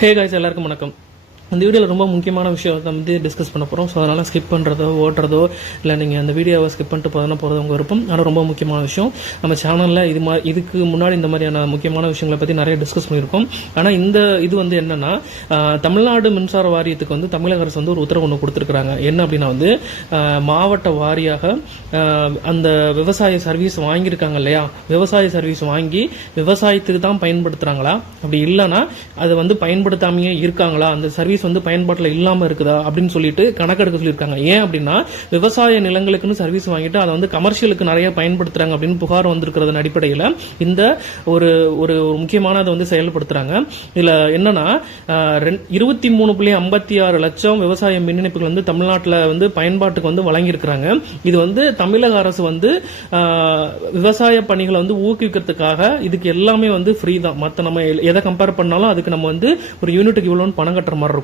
Hey guys எல்லாருக்கும் வணக்கம். அந்த வீடியோவில் ரொம்ப முக்கியமான விஷயத்தை வந்து டிஸ்கஸ் பண்ண போகிறோம் ஸோ அதனால் ஸ்கிப் பண்ணுறதோ ஓட்டுறதோ இல்லை நீங்கள் அந்த வீடியோவை ஸ்கிப் பண்ணிட்டு போகிறதுனா போகிறது உங்கள் விருப்பம். ஆனால் ரொம்ப முக்கியமான விஷயம். நம்ம சேனலில் இது மாதிரி இதுக்கு முன்னாடி இந்த மாதிரியான முக்கியமான விஷயங்களை பற்றி நிறைய டிஸ்கஸ் பண்ணியிருக்கோம். ஆனால் இந்த இது வந்து என்னென்னா தமிழ்நாடு மின்சார வாரியத்துக்கு வந்து தமிழக அரசு வந்து ஒரு உத்தரவு ஒன்று கொடுத்துருக்குறாங்க. என்ன அப்படின்னா வந்து மாவட்ட வாரியாக அந்த விவசாய சர்வீஸ் வாங்கியிருக்காங்க இல்லையா? விவசாய சர்வீஸ் வாங்கி விவசாயத்துக்கு தான் பயன்படுத்துகிறாங்களா அப்படி இல்லைன்னா அதை வந்து பயன்படுத்தாமையே இருக்காங்களா? அந்த சர்வீஸ் வந்து பயன்பாட்டில் இல்லாமல் இருக்குதா அப்படின்னு சொல்லிட்டு கணக்கெடுக்க சொல்லியிருக்காங்க. ஏன் அப்படின்னா விவசாய நிலங்களுக்குன்னு சர்வீஸ் வாங்கிட்டு அதை வந்து கமர்ஷியலுக்கு நிறைய பயன்படுத்துறாங்க அப்படின்னு புகார் வந்திருக்கிறதன் அடிப்படையில் இந்த ஒரு ஒரு முக்கியமான அதை வந்து செயல்படுத்துறாங்க. இதில் என்னன்னா இருபத்தி மூணு புள்ளி ஐம்பத்தி ஆறு லட்சம் விவசாய மின் இணைப்புகள் வந்து தமிழ்நாட்டில் வந்து பயன்பாட்டுக்கு வந்து வழங்கியிருக்கிறாங்க. இது வந்து தமிழக அரசு வந்து விவசாய பணிகளை வந்து ஊக்குவிக்கிறதுக்காக இதுக்கு எல்லாமே வந்து ஃப்ரீ தான். மற்ற நம்ம எ- எதை கம்பேர் பண்ணாலும் அதுக்கு நம்ம வந்து ஒரு யூனிட்டுக்கு இவ்வளோன்னு பணம் கட்டுற மாதிரி இருக்கும்.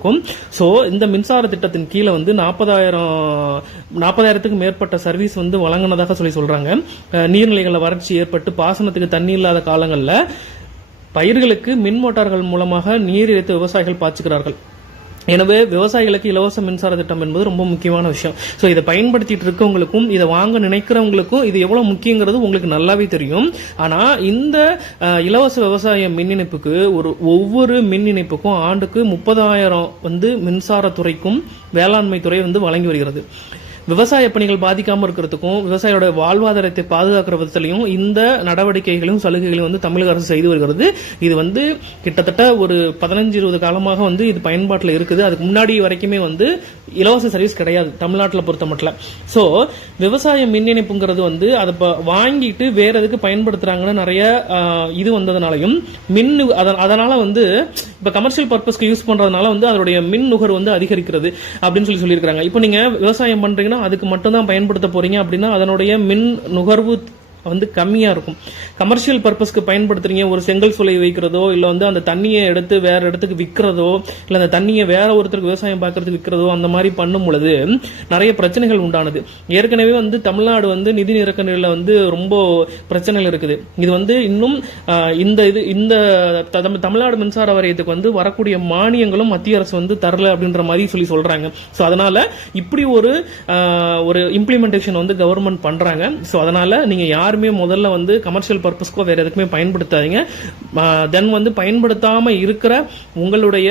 ஸோ இந்த மின்சார திட்டத்தின் கீழே வந்து நாற்பதாயிரம் நாற்பதாயிரத்துக்கு மேற்பட்ட சர்வீஸ் வந்து வழங்கினதாக சொல்லி சொல்றாங்க. நீர்நிலைகளில் வறட்சி ஏற்பட்டு பாசனத்துக்கு தண்ணி இல்லாத காலங்களில் பயிர்களுக்கு மின் மோட்டார்கள் மூலமாக நீர் இறைத்து விவசாயிகள் பாய்ச்சுகிறார்கள். எனவே விவசாயிகளுக்கு இலவச மின்சார திட்டம் என்பது ரொம்ப முக்கியமான விஷயம். ஸோ இதை பயன்படுத்திட்டு இருக்கவங்களுக்கும் இதை வாங்க நினைக்கிறவங்களுக்கும் இது எவ்வளவு முக்கியங்கிறது உங்களுக்கு நல்லாவே தெரியும். ஆனா இந்த இலவச விவசாய மின் இணைப்புக்கு ஒரு ஒவ்வொரு மின் இணைப்புக்கும் ஆண்டுக்கு முப்பதாயிரம் வந்து மின்சாரத்துறைக்கும் வேளாண்மை துறை வந்து வழங்கி வருகிறது. விவசாய பணிகள் பாதிக்காமல் இருக்கிறதுக்கும் விவசாயியோட வாழ்வாதாரத்தை பாதுகாக்கிற விதத்திலையும் இந்த நடவடிக்கைகளும் சலுகைகளையும் வந்து தமிழக அரசு செய்து வருகிறது. இது வந்து கிட்டத்தட்ட ஒரு பதினஞ்சு இருபது காலமாக வந்து இது பயன்பாட்டில் இருக்குது. அதுக்கு முன்னாடி வரைக்குமே வந்து இலவச சர்வீஸ் கிடையாது தமிழ்நாட்டில் பொறுத்த மட்டும். ஸோ விவசாய மின் இணைப்புங்கிறது வந்து அதை இப்போ வாங்கிட்டு வேற எதுக்கு பயன்படுத்துறாங்கன்னு நிறைய இது வந்ததுனாலையும் மின் அத- அதனால வந்து இப்போ கமர்ஷியல் பர்பஸ்க்கு யூஸ் பண்றதுனால வந்து அதனுடைய மின் நுகர் வந்து அதிகரிக்கிறது அப்படின்னு சொல்லி சொல்லியிருக்காங்க இப்போ நீங்க விவசாயம் பண்றீங்கன்னா அதுக்கு மட்டும் தான் பயன்படுத்த போறீங்க அப்படின்னா அதனுடைய மின் நுகர்வு வந்து கம்மியாக இருக்கும். கமர்ஷியல் பர்பஸ்க்கு பயன்படுத்துறீங்க ஒரு செங்கல் சூளை வைக்கிறதோ இல்லை வந்து அந்த தண்ணியை எடுத்து வேற இடத்துக்கு விற்கிறதோ இல்லை அந்த தண்ணியை வேற ஒருத்தருக்கு விவசாயம் பார்க்கறதுக்கு விற்கிறதோ அந்த மாதிரி பண்ணும் பொழுது நிறைய பிரச்சனைகள் உண்டானது. ஏற்கனவே வந்து தமிழ்நாடு வந்து நிதி நெருக்கடியில் வந்து ரொம்ப பிரச்சனைகள் இருக்குது. இது வந்து இன்னும் இந்த இது இந்த தமிழ்நாடு மின்சார வாரியத்துக்கு வந்து வரக்கூடிய மானியங்களும் மத்திய அரசு வந்து தரல அப்படின்ற மாதிரி சொல்லி சொல்றாங்க. ஸோ அதனால இப்படி ஒரு ஒரு இம்ப்ளிமெண்டேஷன் வந்து கவர்மெண்ட் பண்றாங்க. ஸோ அதனால நீங்க யாருமே முதல்ல வந்து கமர்ஷியல் பர்பஸ்க்கோ வேறு எதுக்குமே பயன்படுத்தாதீங்க. தென் வந்து பயன்படுத்தாமல் இருக்கிற உங்களுடைய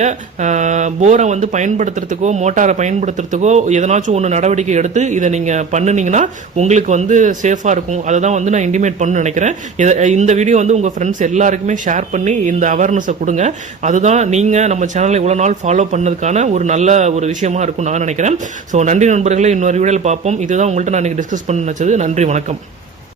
போரை வந்து பயன்படுத்துறதுக்கோ மோட்டாரை பயன்படுத்துறதுக்கோ எதனாச்சும் ஒன்று நடவடிக்கை எடுத்து இதை நீங்கள் பண்ணுனீங்கன்னா உங்களுக்கு வந்து சேஃபாக இருக்கும். அதை தான் வந்து நான் இன்டிமேட் பண்ண நினைக்கிறேன். இதை இந்த வீடியோ வந்து உங்கள் ஃப்ரெண்ட்ஸ் எல்லாருக்குமே ஷேர் பண்ணி இந்த அவேர்னஸை கொடுங்க. அதுதான் நீங்கள் நம்ம சேனலை இவ்வளோ நாள் ஃபாலோ பண்ணதுக்கான ஒரு நல்ல ஒரு விஷயமா இருக்கும் நான் நினைக்கிறேன். ஸோ நன்றி நண்பர்களே. இன்னொரு வீடியோவில் பார்ப்போம். இதுதான் உங்கள்கிட்ட நான் டிஸ்கஸ் பண்ண நினச்சது. நன்றி வணக்கம்.